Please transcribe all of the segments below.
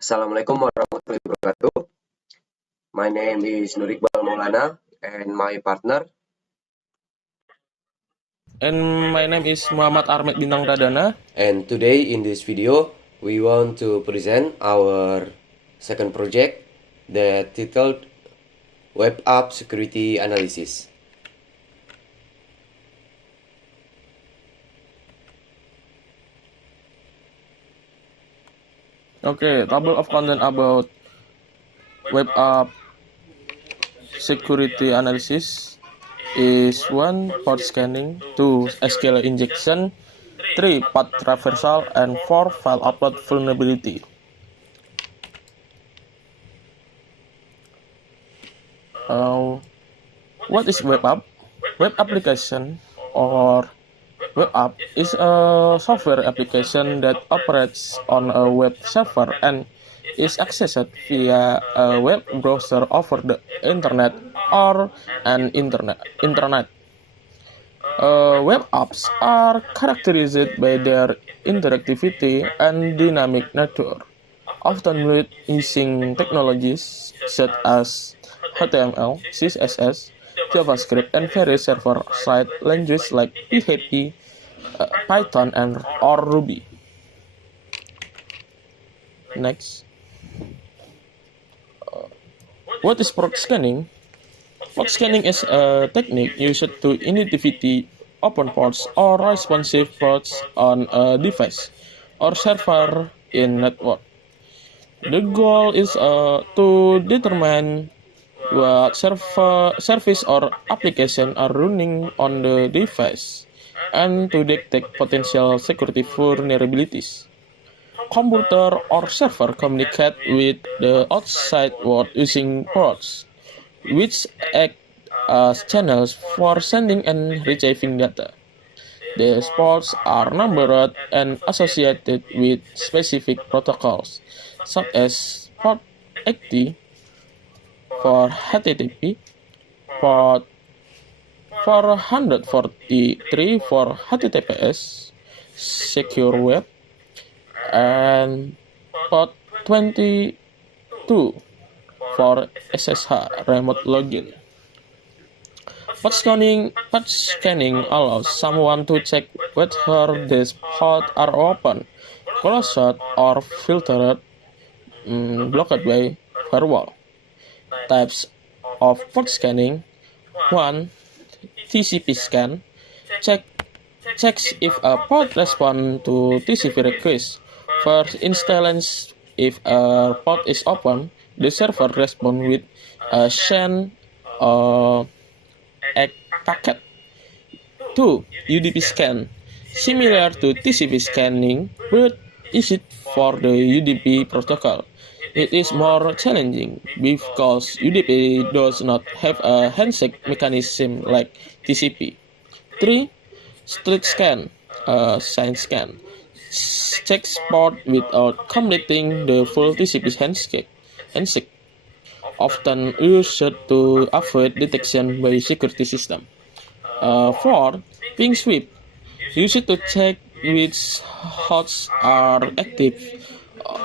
Assalamualaikum warahmatullahi wabarakatuh. My name is Nur Iqbal Maulana and my partner. And my name is Muhammad Armed Bintang Radana. And today in this video, we want to present our second project that titled Web App Security Analysis. Okay, table of content about web app security analysis is 1. Port scanning, 2. SQL injection, 3. Path traversal, and 4. File upload vulnerability. What is web app? Web application or web app is a software application that operates on a web server and is accessed via a web browser over the internet or an internet. Web apps are characterized by their interactivity and dynamic nature, often with using technologies such as HTML, CSS, JavaScript, and various server-side languages like PHP, Python, or Ruby. Next. What is port scanning? Port scanning is a technique used to identify open ports or responsive ports on a device or server in network. The goal is to determine what service or application are running on the device and to detect potential security vulnerabilities. Computer or server communicate with the outside world using ports, which act as channels for sending and retrieving data. These ports are numbered and associated with specific protocols, such as port 80 for HTTP, port 443 for HTTPS, Secure Web, and port 22 for SSH, Remote Login. Port scanning allows someone to check whether these ports are open, closed, or filtered, blocked by firewall. Types of port scanning: 1. TCP scan checks if a port responds to TCP request. For instance, if a port is open, the server responds with a send a packet. 2. UDP scan, similar to TCP scanning, but used for the UDP protocol. It is more challenging because UDP does not have a handshake mechanism like TCP. 3. Street scan, sign scan, checks port without completing the full TCP handshake, often used to avoid detection by security system. 4. Ping sweep, used to check which hosts are active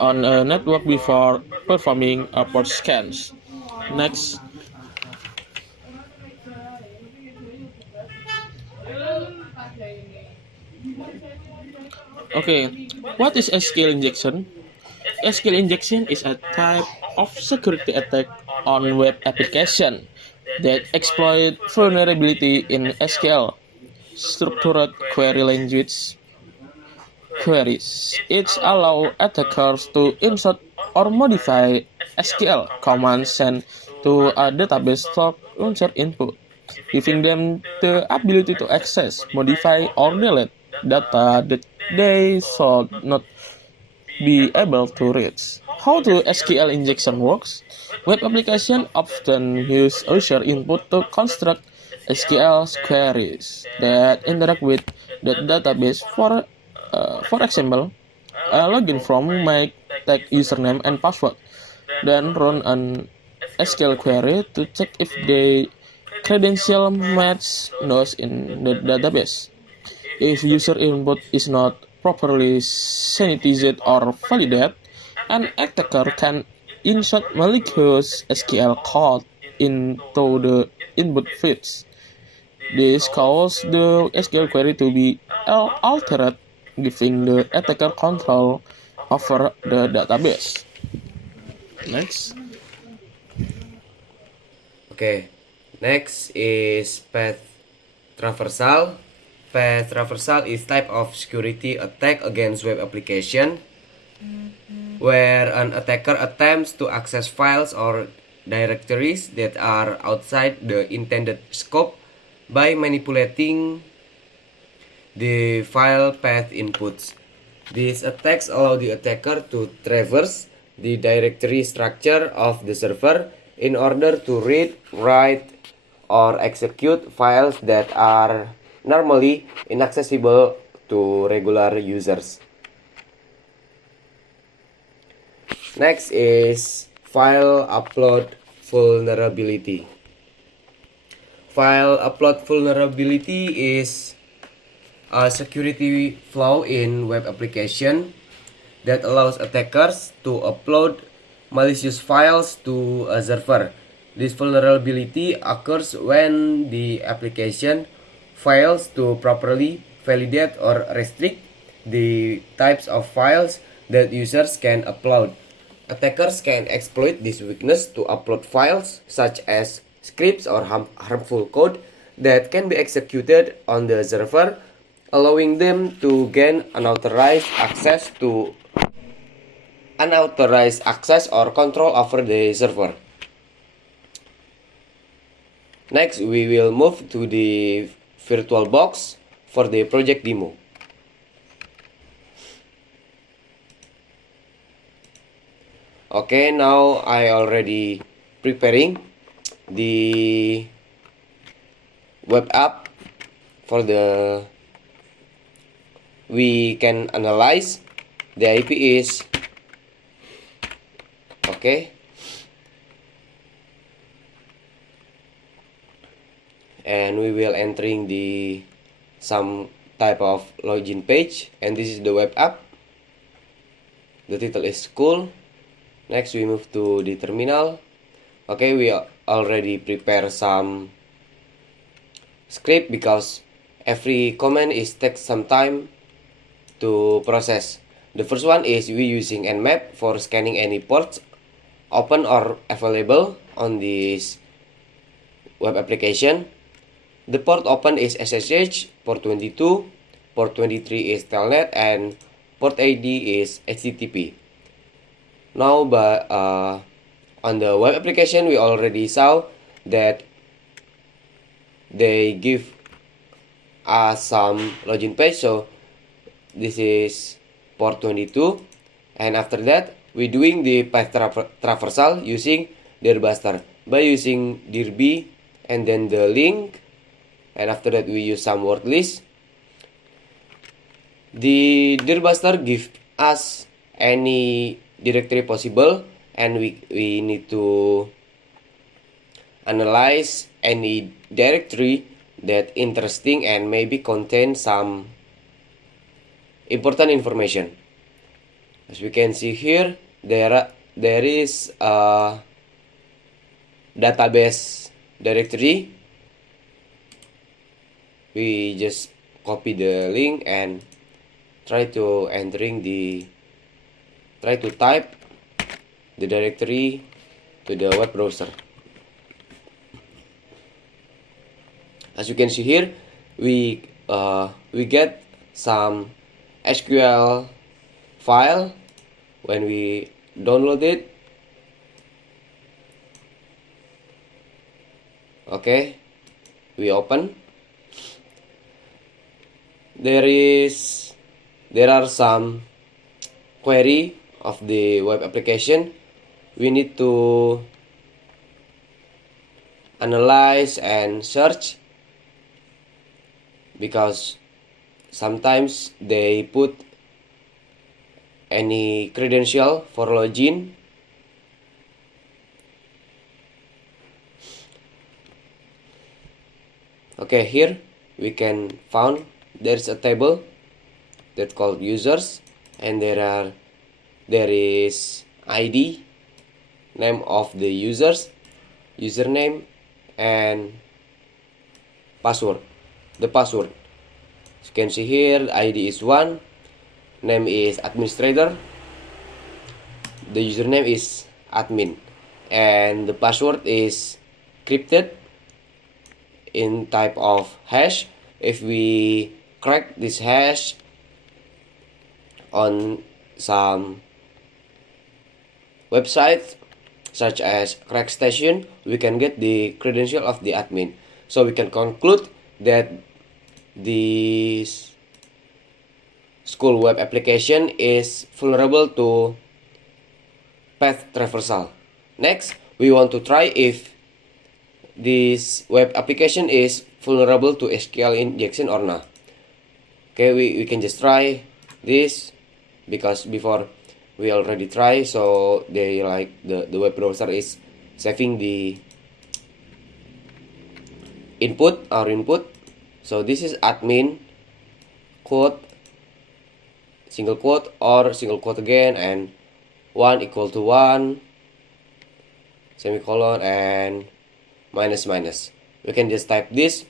on a network before performing port scans. Next. Okay, what is SQL injection? SQL injection is a type of security attack on web application that exploit vulnerability in SQL, structured query language queries. It allows attackers to insert or modify SQL commands sent to a database stored user input, giving them the ability to access, modify, or delete data that they should not be able to reach. How the SQL injection works? Web applications often use user input to construct SQL queries that interact with the database. For example, a login form might take username and password, then run an SQL query to check if the credential match those in the database. If user input is not properly sanitized or validated, An attacker can insert malicious SQL code into the input fields. This causes the SQL query to be altered, giving the attacker control over the database. Next. Okay, next is path traversal. Path traversal is type of security attack against web application where an attacker attempts to access files or directories that are outside the intended scope by manipulating the file path inputs. These attacks allow the attacker to traverse the directory structure of the server in order to read, write, or execute files that are normally inaccessible to regular users. Next is file upload vulnerability. File upload vulnerability is a security flaw in web application that allows attackers to upload malicious files to a server. This vulnerability occurs when the application fails to properly validate or restrict the types of files that users can upload. Attackers can exploit this weakness to upload files such as scripts or harmful code that can be executed on the server, allowing them to gain unauthorized access or control over the server. Next, we will move to the VirtualBox for the project demo. Okay, now I already preparing the web app for the we can analyze the IP is okay, and we will entering the some type of login page, and this is the web app. The title is school. Next we move to the terminal. Okay, we already prepare some script because every command is takes some time to process. The first one is we using Nmap for scanning any ports open or available on this web application. The port open is SSH, port 22, port 23 is Telnet, and port ID is HTTP. Now, on the web application, we already saw that they give us some login page. So this is port 22, and after that we doing the path traversal using dirbuster by using dirb and then the link, and after that we use some word list. The dirbuster give us any directory possible, and we need to analyze any directory that interesting and maybe contain some important information. As we can see here, there is a database directory. We just copy the link and try to type the directory to the web browser. As you can see here, we get some SQL file when we download it. Okay, we open. There are some query of the web application. We need to analyze and search because sometimes they put any credential for login. Okay, here we can found there's a table that called users, and there are there is ID, name of the users, username, and password. The password, as you can see here, the ID is 1, name is administrator, the username is admin, and the password is crypted in type of hash. If we crack this hash on some websites such as CrackStation, we can get the credential of the admin. So we can conclude that this school web application is vulnerable to path traversal. Next, we want to try if this web application is vulnerable to SQL injection or not. Okay, we can just try this, because before we already try, so they like the web browser is saving the input, our input. So this is admin quote, single quote or single quote again, and 1 equal to 1 semicolon and minus minus. We can just type this.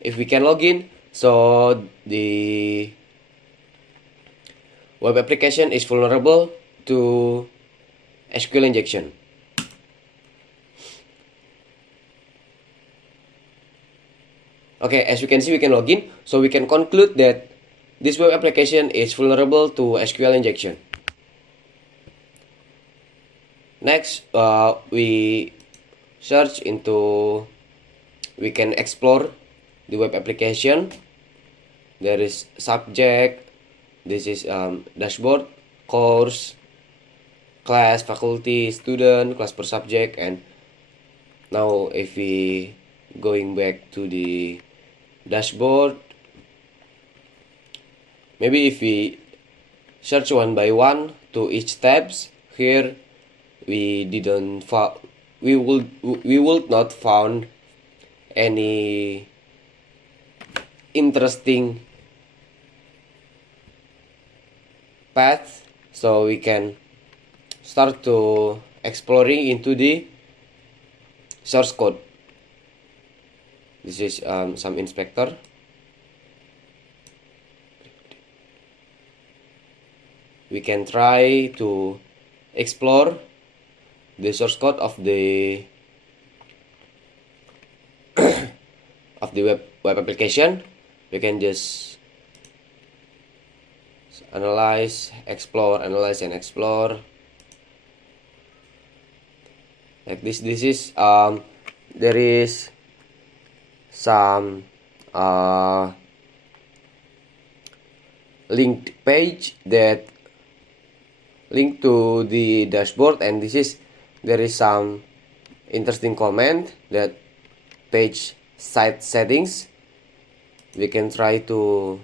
If we can log in, so the web application is vulnerable to SQL injection. Okay, as you can see, we can log in, so we can conclude that this web application is vulnerable to SQL injection. Next, we search into, we can explore the web application. There is subject, this is dashboard, course, class, faculty, student, class per subject. And now if we going back to the dashboard, maybe if we search one by one to each tabs, here we didn't we would not found any interesting path, so we can start to exploring into the source code. This is some inspector. We can try to explore the source code of the of the web application. We can just analyze, explore, analyze, and explore. Like this. This is there is some linked page that link to the dashboard, and there is some interesting comment that page site settings. We can try to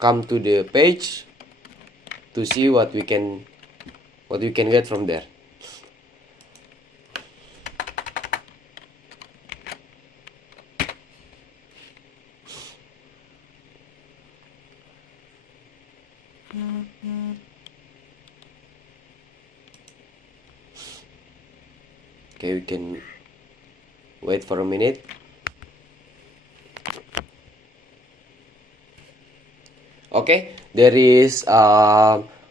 come to the page to see what we can get from there. Okay, we can wait for a minute. Okay, there is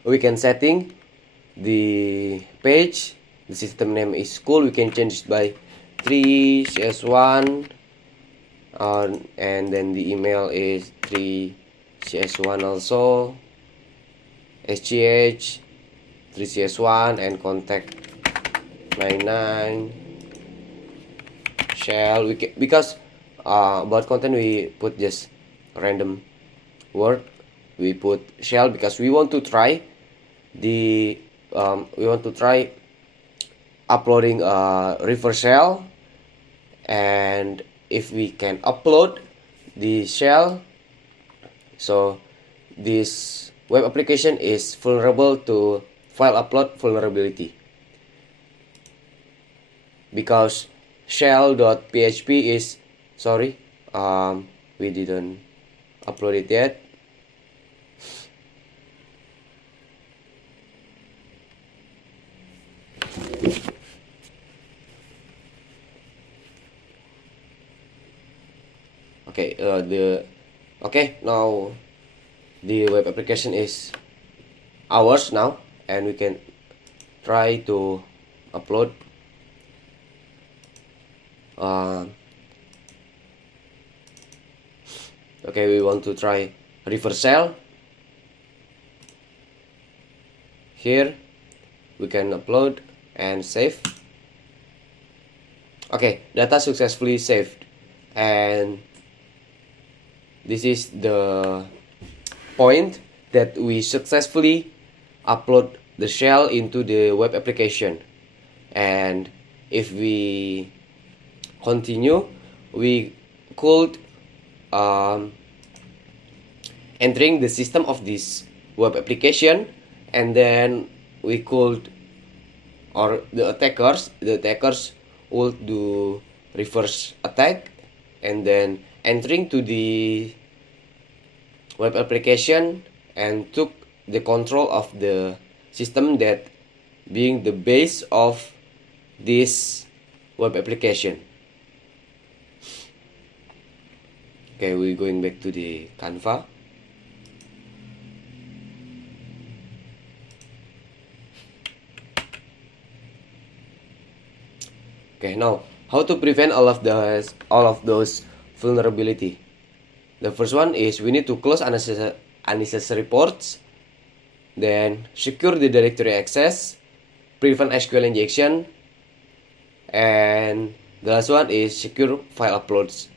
we can setting the page. The system name is school. We can change it by 3cs1, and then the email is 3cs1 also, SGH 3cs1, and contact 99 shell. Because about content we put just random word. We put shell because we want to try uploading a reverse shell, and if we can upload the shell, so this web application is vulnerable to file upload vulnerability, because shell.php is we didn't upload it yet. Now the web application is ours now, and we can try to upload. We want to try reversal. Here we can upload and save. Data successfully saved, and this is the point that we successfully upload the shell into the web application. And if we continue, we could entering the system of this web application, and then we could, or the attackers would do reverse attack, and then entering to the web application and took the control of the system that being the base of this web application. We're going back to the Canva. Now how to prevent all of those vulnerability. The first one is we need to close unnecessary ports, then secure the directory access, prevent SQL injection, and the last one is secure file uploads.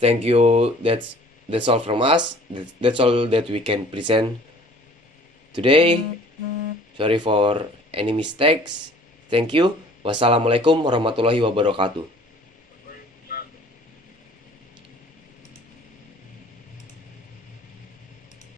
Thank you. That's all from us. That's all that we can present today. Sorry for any mistakes. Thank you. Wassalamualaikum warahmatullahi wabarakatuh.